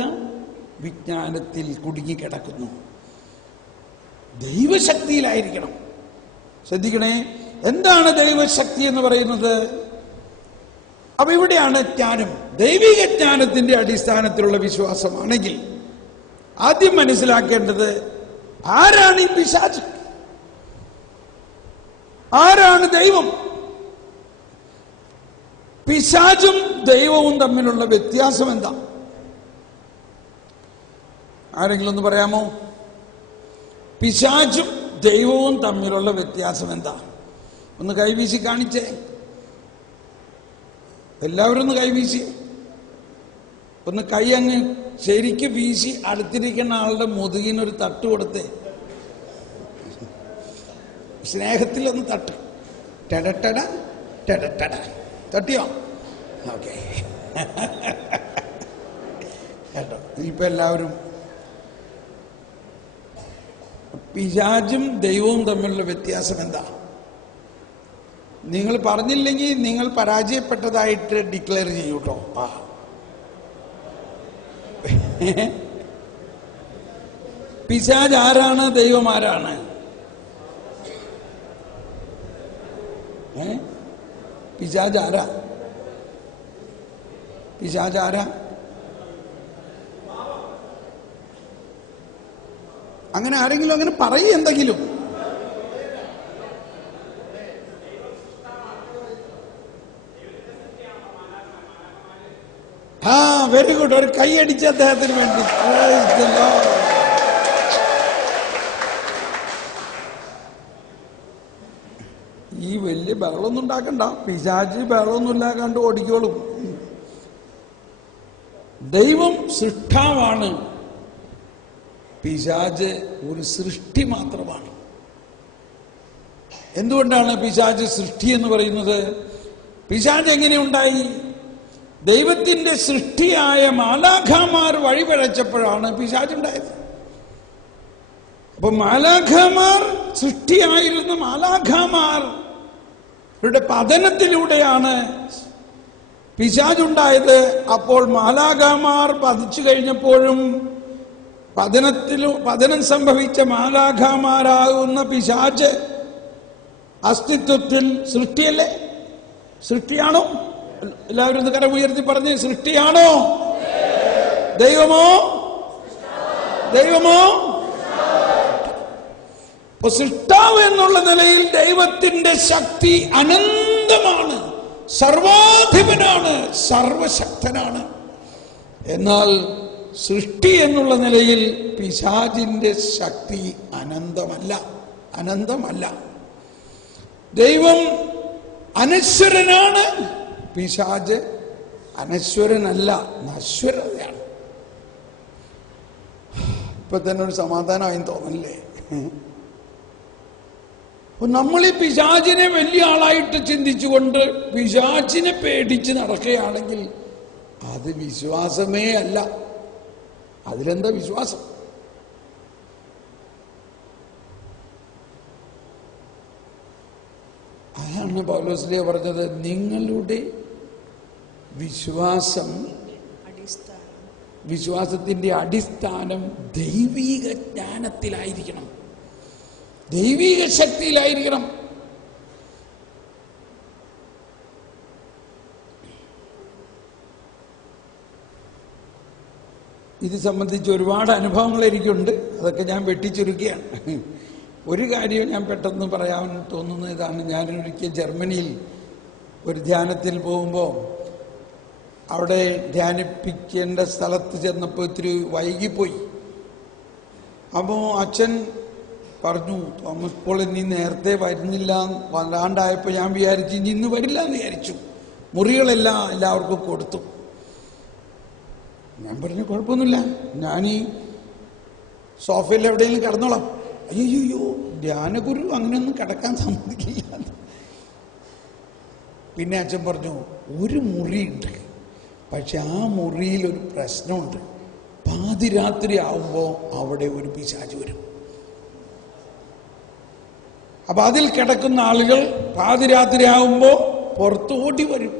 വിജ്ഞാനത്തിൽ കുടുങ്ങിക്കിടക്കുന്നു, ദൈവശക്തിയിലായിരിക്കണം. ശ്രദ്ധിക്കണേ, എന്താണ് ദൈവശക്തി എന്ന് പറയുന്നത്? അപ്പൊ ഇവിടെയാണ് ജ്ഞാനം. ദൈവിക ജ്ഞാനത്തിന്റെ അടിസ്ഥാനത്തിലുള്ള വിശ്വാസമാണെങ്കിൽ ആദ്യം മനസ്സിലാക്കേണ്ടത്, ആരാണ് ഈ പിശാച്, ആരാണ് ദൈവം? പിശാചും ദൈവവും തമ്മിലുള്ള വ്യത്യാസം എന്താ? ആരെങ്കിലും ഒന്ന് പറയാമോ? പിശാചും ദൈവവും തമ്മിലുള്ള വ്യത്യാസം എന്താ? ഒന്ന് കൈവീശി കാണിച്ചേ, എല്ലാവരും ഒന്ന് കൈവീശി. ഒന്ന് കൈ അങ്ങ് ശരിക്ക് വീശി അടുത്തിരിക്കുന്ന ആളുടെ മുതുകിനൊരു തട്ട് കൊടുത്തേ, സ്നേഹത്തിലൊന്ന് തട്ട്. ടെടട്ടട ടെടട്ടട. തട്ടിയോ? ഓക്കെ. കേട്ടോ, ഇപ്പൊ എല്ലാവരും. പിശാചും ദൈവവും തമ്മിലുള്ള വ്യത്യാസം എന്താ? നിങ്ങൾ പറഞ്ഞില്ലെങ്കിൽ നിങ്ങൾ പരാജയപ്പെട്ടതായിട്ട് ഡിക്ലെയർ ചെയ്യൂട്ടോ. പിശാച് ആരാണ്? ദൈവം ആരാണ്? പിശാച് ആരാ? പിശാച് ആരാ? അങ്ങനെ ആരെങ്കിലും അങ്ങനെ പറയും എന്തെങ്കിലും? Very good. ഒരു കൈയടിച്ച അദ്ദേഹത്തിന് വേണ്ടി. ഈ വലിയ ബഹളമൊന്നും ഉണ്ടാക്കണ്ട, പിശാച് ബഹളമൊന്നും ഇല്ലാണ്ട് ഓടിക്കോളും. ദൈവം സൃഷ്ടാവാണ്, പിശാച് ഒരു സൃഷ്ടി മാത്രമാണ്. എന്തുകൊണ്ടാണ് പിശാച് സൃഷ്ടി എന്ന് പറയുന്നത്? പിശാച് എങ്ങനെ ഉണ്ടായി? ദൈവത്തിന്റെ സൃഷ്ടിയായ മാലാഖമാർ വഴിപിഴച്ചപ്പോഴാണ് പിശാച് ഉണ്ടായത്. അപ്പൊ മാലാഖമാർ സൃഷ്ടിയായിരുന്ന മാലാഖമാരുടെ പതനത്തിലൂടെയാണ് പിശാചുണ്ടായത്. അപ്പോൾ മാലാഖമാർ പതിച്ചു കഴിഞ്ഞപ്പോഴും പതനം സംഭവിച്ച മാലാഖമാരാകുന്ന പിശാച് അസ്തിത്വത്തിൽ സൃഷ്ടിയല്ലേ? സൃഷ്ടിയാണോ? എല്ലാവരും ഒന്ന് കരം ഉയർത്തി പറഞ്ഞ്, സൃഷ്ടിയാണോ? ദൈവമോ? ദൈവമോ? അപ്പൊ സൃഷ്ടാവ് എന്നുള്ള നിലയിൽ ദൈവത്തിന്റെ ശക്തി അനന്തമാണ്, സർവാധിപനാണ്, സർവശക്തനാണ്. എന്നാൽ സൃഷ്ടി എന്നുള്ള നിലയിൽ പിശാചിന്റെ ശക്തി അനന്തമല്ല. ദൈവം അനശ്വരനാണ്, പിശാച് അനശ്വരനല്ല, നശ്വരതയാണ്. ഇപ്പൊ തന്നെ ഒരു സമാധാനമായി തോന്നല്ലേ? നമ്മൾ ഈ പിശാചിനെ വലിയ ആളായിട്ട് ചിന്തിച്ചുകൊണ്ട് പിശാചിനെ പേടിച്ച് നടക്കുകയാണെങ്കിൽ അത് വിശ്വാസമേ അല്ല. അതിലെന്താ വിശ്വാസം? അതാണ് പൗലോസ്ലീഹ പറഞ്ഞത്, നിങ്ങളുടെ വിശ്വാസത്തിന്റെ അടിസ്ഥാനം ദൈവീക ജ്ഞാനത്തിലായിരിക്കണം, ദൈവീക ശക്തിയിലായിരിക്കണം. ഇത് സംബന്ധിച്ച് ഒരുപാട് അനുഭവങ്ങൾ എനിക്കുണ്ട്. അതൊക്കെ ഞാൻ വെട്ടിച്ചുരുക്കുകയാണ്. ഒരു കാര്യം ഞാൻ പെട്ടെന്ന് പറയാൻ തോന്നുന്ന ഇതാണ്. ഞാനൊരിക്കൽ ജർമ്മനിയിൽ ഒരു ധ്യാനത്തിൽ പോകുമ്പോൾ അവിടെ ധ്യാനിപ്പിക്കേണ്ട സ്ഥലത്ത് ചെന്നപ്പോൾ ഇത്തിരി വൈകിപ്പോയി. അപ്പോൾ അച്ഛൻ പറഞ്ഞു, തോമസ് പോൾ ഇനി നേരത്തെ വരുന്നില്ല, വരാണ്ടായപ്പോൾ ഞാൻ വിചാരിച്ചു ഇനി ഇന്ന് വരില്ല എന്ന് വിചാരിച്ചു. മുറികളെല്ലാം എല്ലാവർക്കും കൊടുത്തു. ഞാൻ പറഞ്ഞു കുഴപ്പമൊന്നുമില്ല, ഞാനീ സോഫയിൽ എവിടെയെങ്കിലും കിടന്നോളാം. അയ്യോ, ധ്യാനഗുരു അങ്ങനെയൊന്നും കിടക്കാൻ സമ്മതിക്കില്ല. പിന്നെ അച്ഛൻ പറഞ്ഞു, ഒരു മുറിയുണ്ട്, പക്ഷെ ആ മുറിയിൽ ഒരു പ്രശ്നമുണ്ട്. പാതിരാത്രി ആവുമ്പോൾ അവിടെ ഒരു പിശാച് വരും. അപ്പൊ അതിൽ കിടക്കുന്ന ആളുകൾ പാതിരാത്രി ആവുമ്പോൾ പുറത്ത് ഓടി വരും.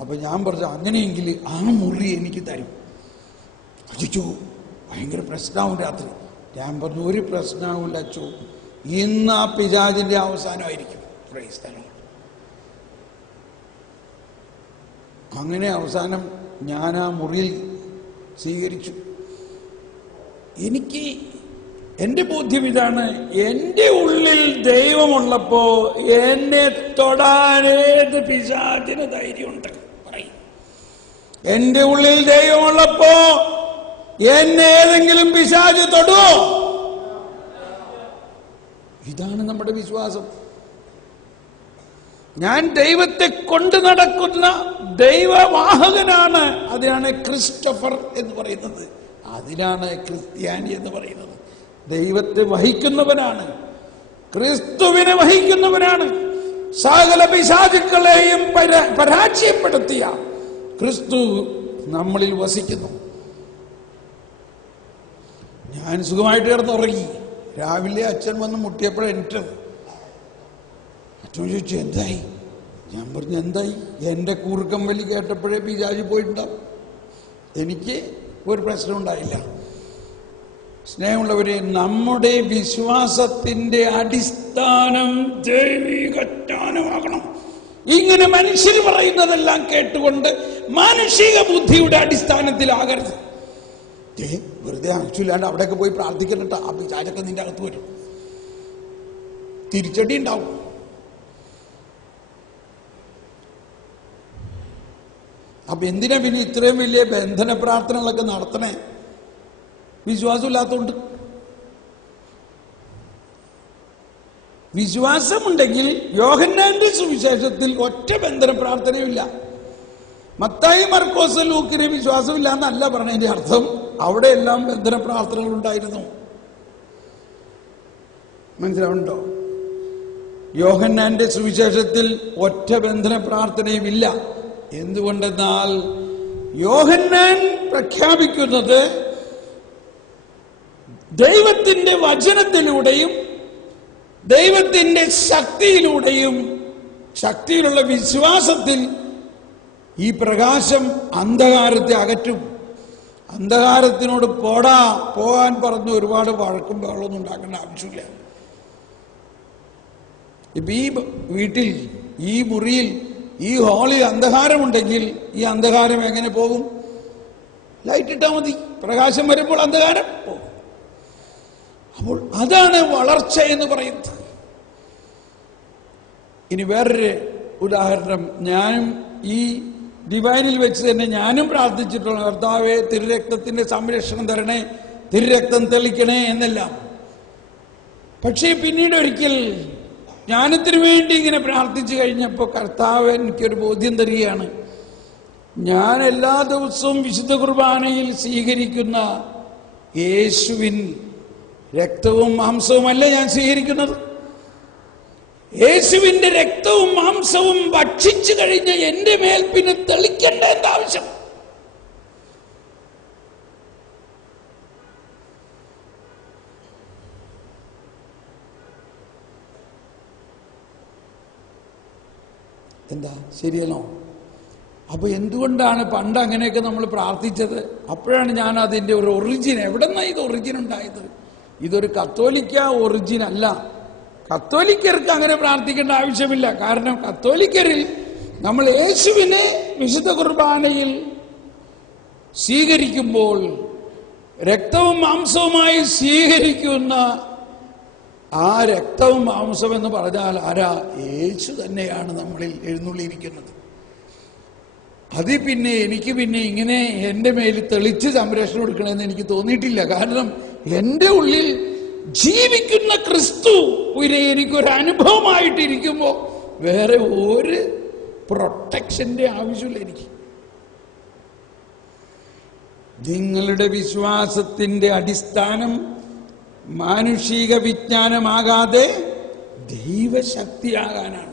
അപ്പൊ ഞാൻ പറഞ്ഞു, അങ്ങനെയെങ്കിൽ ആ മുറി എനിക്ക് തരും. അച്ഛോ ഭയങ്കര പ്രശ്നമാവും രാത്രി. ഞാൻ പറഞ്ഞു, ഒരു പ്രശ്നമാവില്ല അച്ഛോ, ഇന്ന് ആ പിശാചിന്റെ അവസാനമായിരിക്കും. Praise the Lord. അങ്ങനെ അവസാനം ഞാൻ ആ മുറിയിൽ സ്വീകരിച്ചു. എനിക്ക് എന്റെ ബോധ്യം ഇതാണ്, എന്റെ ഉള്ളിൽ ദൈവമുള്ളപ്പോ എന്നെ തൊടാനേത് പിശാചിന് ധൈര്യമുണ്ട്? പറയും. എന്റെ ഉള്ളിൽ ദൈവമുള്ളപ്പോ എന്നെ ഏതെങ്കിലും പിശാച് തൊടുവോ? ഇതാണ് നമ്മുടെ വിശ്വാസം. ഞാൻ ദൈവത്തെ കൊണ്ടു നടക്കുന്ന ദൈവവാഹകനാണ്. അതിനാണ് ക്രിസ്റ്റഫർ എന്ന് പറയുന്നത്, അതിനാണ് ക്രിസ്ത്യാനി എന്ന് പറയുന്നത്. ദൈവത്തെ വഹിക്കുന്നവനാണ്, ക്രിസ്തുവിനെ വഹിക്കുന്നവനാണ്. സകല പിശാചുക്കളെയും പരാജയപ്പെടുത്തിയ ക്രിസ്തു നമ്മളിൽ വസിക്കുന്നു. ഞാൻ സുഖമായിട്ട് കിടന്നുറങ്ങി. രാവിലെ അച്ഛൻ വന്ന് മുട്ടിയപ്പോഴാണ് എണീറ്റത്. അച്ഛൻ ചോദിച്ചു, എന്തായി? ഞാൻ പറഞ്ഞു, എന്തായി? എൻ്റെ കൂർക്കം വലി കേട്ടപ്പോഴേ പിശാച് പോയിട്ടുണ്ടാവും. എനിക്ക് ഒരു പ്രശ്നം ഉണ്ടായില്ല. സ്നേഹമുള്ളവരെ, നമ്മുടെ വിശ്വാസത്തിന്റെ അടിസ്ഥാനം ദൈവിക ജ്ഞാനമാകണം. ഇങ്ങനെ മനുഷ്യർ പറയുന്നതെല്ലാം കേട്ടുകൊണ്ട് മാനുഷിക ബുദ്ധിയുടെ അടിസ്ഥാനത്തിലാകരുത്. വെറുതെ ആവശ്യമില്ലാണ്ട് അവിടെയൊക്കെ പോയി പ്രാർത്ഥിക്കുന്നുണ്ട്, ആ പിശാചൊക്കെ നിന്റെ അകത്ത് വരും, തിരിച്ചടി ഉണ്ടാവും. അപ്പൊ എന്തിനാ പിന്നെ ഇത്രയും വലിയ ബന്ധന പ്രാർത്ഥനകളൊക്കെ നടത്തണേ? വിശ്വാസമില്ലാത്തതുകൊണ്ട്. വിശ്വാസമുണ്ടെങ്കിൽ യോഹന്നാന്റെ സുവിശേഷത്തിൽ ഒറ്റ ബന്ധന പ്രാർത്ഥനയുമില്ല. മത്തായി, മർക്കോസ്, ലൂക്കിന് വിശ്വാസമില്ല എന്നല്ല പറഞ്ഞതിന്റെ അർത്ഥം. അവിടെയെല്ലാം ബന്ധന പ്രാർത്ഥനകൾ ഉണ്ടായിരുന്നു. മനസ്സിലാവുന്നുണ്ടോ? യോഹന്നാന്റെ സുവിശേഷത്തിൽ ഒറ്റ ബന്ധന പ്രാർത്ഥനയുമില്ല. എന്തുകൊണ്ടെന്നാൽ യോഹന്നാൻ പ്രഖ്യാപിക്കുന്നത് ദൈവത്തിന്റെ വചനത്തിലൂടെയും ദൈവത്തിന്റെ ശക്തിയിലൂടെയും, ശക്തിയിലുള്ള വിശ്വാസത്തിൽ ഈ പ്രകാശം അന്ധകാരത്തെ അകറ്റും. അന്ധകാരത്തിനോട് പോകാൻ പറഞ്ഞ് ഒരുപാട് വഴക്കും ബഹളമൊന്നും ഉണ്ടാക്കേണ്ട ആവശ്യമില്ല. ഇപ്പൊ ഈ വീട്ടിൽ, ഈ മുറിയിൽ, ഈ ഹാളിൽ അന്ധകാരമുണ്ടെങ്കിൽ ഈ അന്ധകാരം എങ്ങനെ പോകും? ലൈറ്റ് ഇട്ടാൽ മതി, പ്രകാശം വരുമ്പോൾ അന്ധകാരം പോകും. അപ്പോൾ അതാണ് വളർച്ച എന്ന് പറയുന്നത്. ഇനി വേറൊരു ഉദാഹരണം, ഞാനും ഈ ഡിവൈനിൽ വെച്ച് തന്നെ ഞാനും പ്രാർത്ഥിച്ചിട്ടുള്ള, കർത്താവേ തിരുരക്തത്തിന്റെ സംരക്ഷണം തരണേ, തിരുരക്തം തെളിക്കണേ എന്നെല്ലാം. പക്ഷേ പിന്നീട് ഒരിക്കൽ ജ്ഞാനത്തിന് വേണ്ടി ഇങ്ങനെ പ്രാർത്ഥിച്ചു കഴിഞ്ഞപ്പോൾ കർത്താവ് എനിക്കൊരു ബോധ്യം തരികയാണ്. ഞാൻ എല്ലാ ദിവസവും വിശുദ്ധ കുർബാനയിൽ സ്വീകരിക്കുന്ന യേശുവിൻ രക്തവും മാംസവുമല്ല ഞാൻ സ്വീകരിക്കുന്നത്. യേശുവിന്റെ രക്തവും മാംസവും ഭക്ഷിച്ചു കഴിഞ്ഞ എന്റെ മേൽ പിന്നെ തെളിക്കേണ്ട എന്റെ ആവശ്യം. എന്താ ശരിയല്ലോ? അപ്പൊ എന്തുകൊണ്ടാണ് പണ്ട് അങ്ങനെയൊക്കെ നമ്മൾ പ്രാർത്ഥിച്ചത്? അപ്പോഴാണ് ഞാൻ അതിന്റെ ഒരു ഒറിജിൻ, എവിടെ നിന്നാണ് ഇത് ഒറിജിൻ ഉണ്ടായത്? ഇതൊരു കത്തോലിക്ക ഒറിജിൻ അല്ല. കത്തോലിക്കർക്ക് അങ്ങനെ പ്രാർത്ഥിക്കേണ്ട ആവശ്യമില്ല. കാരണം കത്തോലിക്കരിൽ നമ്മൾ യേശുവിനെ വിശുദ്ധ കുർബാനയിൽ സ്വീകരിക്കുമ്പോൾ രക്തവും മാംസവുമായി സ്വീകരിക്കുന്ന ആ രക്തവും മാംസം എന്ന് പറഞ്ഞാൽ ആരാ? യേശു തന്നെയാണ് നമ്മളിൽ എഴുന്നള്ളിയിരിക്കുന്നത്. അത് പിന്നെ എനിക്ക് പിന്നെ ഇങ്ങനെ എൻ്റെ മേൽ തെളിച്ച് സംരക്ഷണം കൊടുക്കണമെന്ന് എനിക്ക് തോന്നിയിട്ടില്ല. കാരണം എൻ്റെ ഉള്ളിൽ ജീവിക്കുന്ന ക്രിസ്തുവിനെ എനിക്കൊരു അനുഭവമായിട്ടിരിക്കുമ്പോൾ വേറെ ഒരു പ്രൊട്ടക്ഷന്റെ ആവശ്യമില്ല എനിക്ക്. നിങ്ങളുടെ വിശ്വാസത്തിന്റെ അടിസ്ഥാനം മാനുഷിക വിജ്ഞാനമാകാതെ ദൈവശക്തിയാകാനാണ്.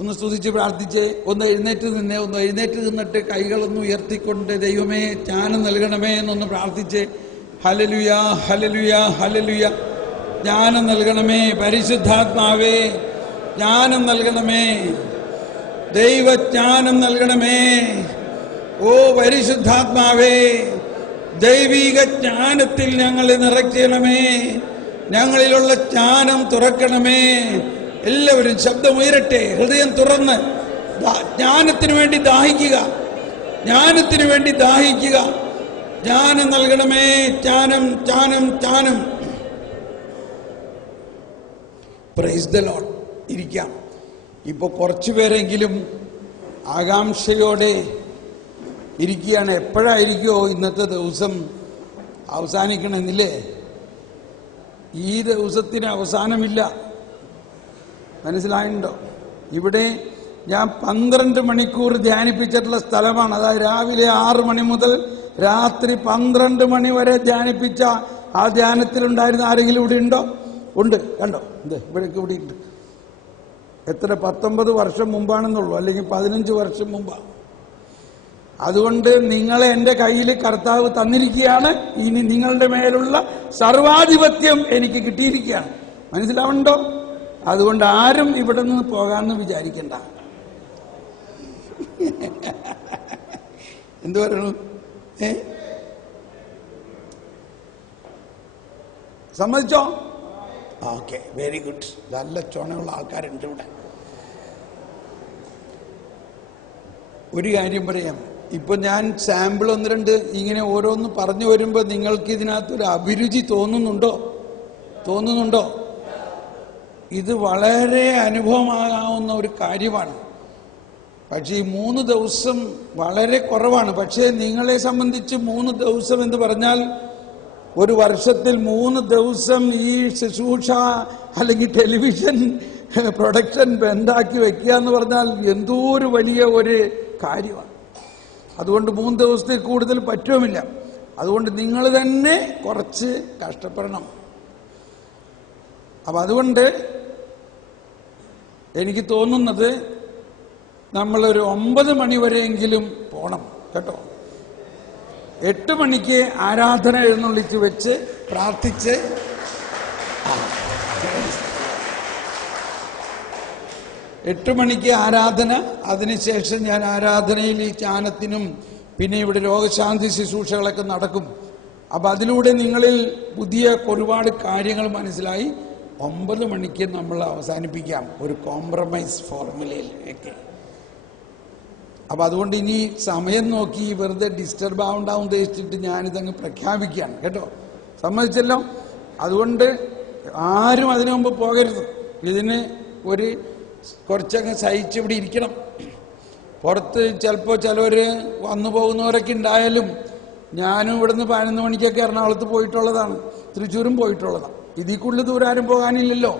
ഒന്ന് സ്തുതിച്ച് പ്രാർത്ഥിച്ച് ഒന്ന് എഴുന്നേറ്റ് നിന്നിട്ട് കൈകളൊന്ന് ഉയർത്തിക്കൊണ്ട് ദൈവമേ ജ്ഞാനം നൽകണമേ എന്നൊന്ന് പ്രാർത്ഥിച്ച് ഹല്ലേലൂയ ഹല്ലേലൂയ ഹല്ലേലൂയ. ജ്ഞാനം നൽകണമേ പരിശുദ്ധാത്മാവേ, ജ്ഞാനം നൽകണമേ, ദൈവജ്ഞാനം നൽകണമേ. ഓ പരിശുദ്ധാത്മാവേ, ദൈവിക ജ്ഞാനത്തിൽ ഞങ്ങളെ നിറയ്ക്കണമേ, ഞങ്ങളിലുള്ള ജ്ഞാനം തുറക്കണമേ. എല്ലാവരും ശബ്ദമുയരട്ടെ, ഹൃദയം തുറന്ന് ജ്ഞാനത്തിന് വേണ്ടി ദാഹിക്കുക, ജ്ഞാനത്തിന് വേണ്ടി ദാഹിക്കുക. ജ്ഞാനം നൽകണമേ, ജ്ഞാനം ജ്ഞാനം ജ്ഞാനം. Praise the Lord. ഇരിക്കാം. ഇപ്പൊ കുറച്ചു പേരെങ്കിലും ആകാംക്ഷയോടെ ഇരിക്കുകയാണ്. എപ്പോഴായിരിക്കുമോ ഇന്നത്തെ ദിവസം അവസാനിക്കണമെന്നില്ലേ? ഈ ദിവസത്തിന് അവസാനമില്ല. മനസ്സിലായിട്ടുണ്ടോ? ഇവിടെ ഞാൻ 12 മണിക്കൂർ ധ്യാനിപ്പിച്ചിട്ടുള്ള സ്ഥലമാണ്. അതായത് രാവിലെ 6 മണി മുതൽ രാത്രി 12 മണി വരെ ധ്യാനിപ്പിച്ച ആ ധ്യാനത്തിലുണ്ടായിരുന്ന ആരെങ്കിലും ഇവിടെ ഉണ്ടോ? ഉണ്ട്. കണ്ടോ? ഇവിടെ ഉണ്ട്. എത്ര 19 വർഷം മുമ്പാണെന്നുള്ളൂ, അല്ലെങ്കിൽ 15 വർഷം മുമ്പാണ്. അതുകൊണ്ട് നിങ്ങളെ എൻ്റെ കയ്യിൽ കർത്താവ് തന്നിരിക്കുകയാണ്. ഇനി നിങ്ങളുടെ മേലുള്ള സർവാധിപത്യം എനിക്ക് കിട്ടിയിരിക്കുകയാണ്. മനസ്സിലാവുന്നുണ്ടോ? അതുകൊണ്ട് ആരും ഇവിടെ നിന്ന് പോകാമെന്ന് വിചാരിക്കണ്ട. എന്തു പറയണു? സമ്മതിച്ചോ? Okay, very good. നല്ല ചുണയുള്ള ആൾക്കാരുണ്ട് ഇവിടെ. ഒരു കാര്യം പറയാം. ഇപ്പൊ ഞാൻ സാമ്പിൾ 1-2 ഇങ്ങനെ ഓരോന്ന് പറഞ്ഞു വരുമ്പോൾ നിങ്ങൾക്ക് ഇതിനകത്തൊരു അഭിരുചി തോന്നുന്നുണ്ടോ? ഇത് വളരെ അനുഭവമാകാവുന്ന ഒരു കാര്യമാണ്. പക്ഷേ ഈ 3 ദിവസം വളരെ കുറവാണ്. പക്ഷേ നിങ്ങളെ സംബന്ധിച്ച് 3 ദിവസം എന്ന് പറഞ്ഞാൽ ഒരു വർഷത്തിൽ 3 ദിവസം ഈ ശുശ്രൂഷ അല്ലെങ്കിൽ ടെലിവിഷൻ പ്രൊഡക്ഷൻ ബന്ധാക്കി വെക്കുക എന്ന് പറഞ്ഞാൽ എന്തോ ഒരു വലിയ ഒരു കാര്യമാണ്. അതുകൊണ്ട് 3 ദിവസത്തിൽ കൂടുതൽ പറ്റുമില്ല. അതുകൊണ്ട് നിങ്ങൾ തന്നെ കുറച്ച് കഷ്ടപ്പെടണം. അപ്പം അതുകൊണ്ട് എനിക്ക് തോന്നുന്നത് നമ്മളൊരു 9 മണി വരെയെങ്കിലും പോണം കേട്ടോ. 8 മണിക്ക് ആരാധന എഴുന്നള്ളിച്ച് വെച്ച് പ്രാർത്ഥിച്ച് 8 മണിക്ക് ആരാധന. അതിനുശേഷം ഞാൻ ആരാധനയിൽ ഈ ധ്യാനത്തിനും പിന്നെ ഇവിടെ രോഗശാന്തി ശുശ്രൂഷകളൊക്കെ നടക്കും. അപ്പം അതിലൂടെ നിങ്ങളിൽ പുതിയ ഒരുപാട് കാര്യങ്ങൾ മനസ്സിലായി. 9 മണിക്ക് നമ്മൾ അവസാനിപ്പിക്കാം ഒരു കോംപ്രമൈസ് ഫോർമുലയിൽ ഒക്കെ. അപ്പം അതുകൊണ്ട് ഇനി സമയം നോക്കി വെറുതെ ഡിസ്റ്റർബ് ആവണ്ടാവും ഉദ്ദേശിച്ചിട്ട് ഞാനിതങ്ങ് പ്രഖ്യാപിക്കുകയാണ് കേട്ടോ. സമ്മതിച്ചല്ലോ? അതുകൊണ്ട് ആരും അതിനു മുമ്പ് പോകരുത്. ഇതിന് കുറച്ചങ്ങ് സഹിച്ചിവിടെ ഇരിക്കണം. പുറത്ത് ചിലപ്പോൾ ചിലവർ വന്നു പോകുന്നവരൊക്കെ ഉണ്ടായാലും ഞാനും ഇവിടുന്ന് 11 മണിക്കൊക്കെ എറണാകുളത്ത് പോയിട്ടുള്ളതാണ്, തൃശ്ശൂരും പോയിട്ടുള്ളതാണ്. ഇതിൽ കൂടുതൽ ദൂരം ആരും പോകാനില്ലല്ലോ.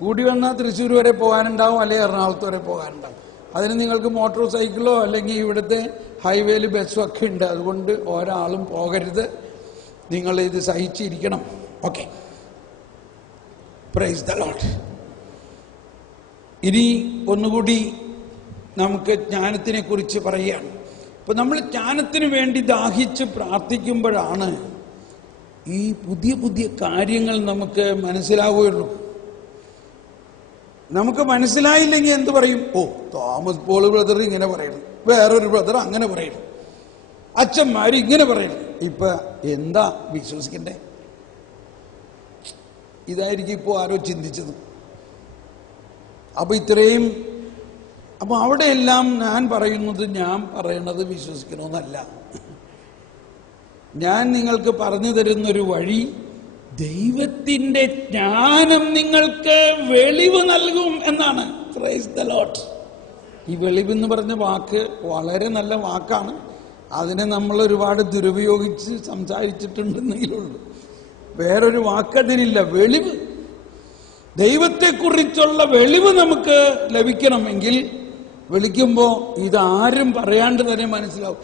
കൂടി വന്നാൽ തൃശ്ശൂർ വരെ പോകാനുണ്ടാവും, അല്ലെങ്കിൽ എറണാകുളത്ത് വരെ പോകാനുണ്ടാവും. അതിന് നിങ്ങൾക്ക് മോട്ടോർ സൈക്കിളോ അല്ലെങ്കിൽ ഇവിടുത്തെ ഹൈവേയിൽ ബസ്സും ഒക്കെ ഉണ്ട്. അതുകൊണ്ട് ഒരാളും പോകരുത്. നിങ്ങൾ ഇത് സഹിച്ചിരിക്കണം. Okay, praise the lord. ഇനി ഒന്നുകൂടി നമുക്ക് ജ്ഞാനത്തിനെ കുറിച്ച് പറയുകയാണ്. അപ്പൊ നമ്മൾ ജ്ഞാനത്തിന് വേണ്ടി ദാഹിച്ച് പ്രാർത്ഥിക്കുമ്പോഴാണ് ഈ പുതിയ പുതിയ കാര്യങ്ങൾ നമുക്ക് മനസ്സിലാവുകയുള്ളൂ. നമുക്ക് മനസ്സിലായില്ലെങ്കിൽ എന്ത് പറയും? ഓ, തോമസ് പോൾ ബ്രദർ ഇങ്ങനെ പറയുന്നു, വേറൊരു ബ്രദർ അങ്ങനെ പറയുന്നു, അച്ഛന്മാര് ഇങ്ങനെ പറയുന്നു. ഇപ്പൊ എന്താ വിശ്വസിക്കണ്ടേ? ഇതായിരിക്കും ഇപ്പോൾ ആരോ ചിന്തിച്ചത്. അപ്പൊ ഇത്രയും അവിടെയെല്ലാം ഞാൻ പറയണത് വിശ്വസിക്കണമെന്നല്ല. ഞാൻ നിങ്ങൾക്ക് പറഞ്ഞു തരുന്നൊരു വഴി, ദൈവത്തിന്റെ ജ്ഞാനം നിങ്ങൾക്ക് വെളിവ് നൽകും എന്നാണ്. Price the Lord. ഈ വെളിവെന്ന് പറഞ്ഞ വാക്ക് വളരെ നല്ല വാക്കാണ്. അതിനെ നമ്മൾ ഒരുപാട് ദുരുപയോഗിച്ച് സംസാരിച്ചിട്ടുണ്ടെന്നെങ്കിലുള്ളൂ. വേറൊരു വാക്കതിനില്ല. വെളിവ്, ദൈവത്തെക്കുറിച്ചുള്ള വെളിവ് നമുക്ക് ലഭിക്കണമെങ്കിൽ വിളിക്കുമ്പോൾ ഇതാരും പറയാണ്ട് തന്നെ മനസ്സിലാവും.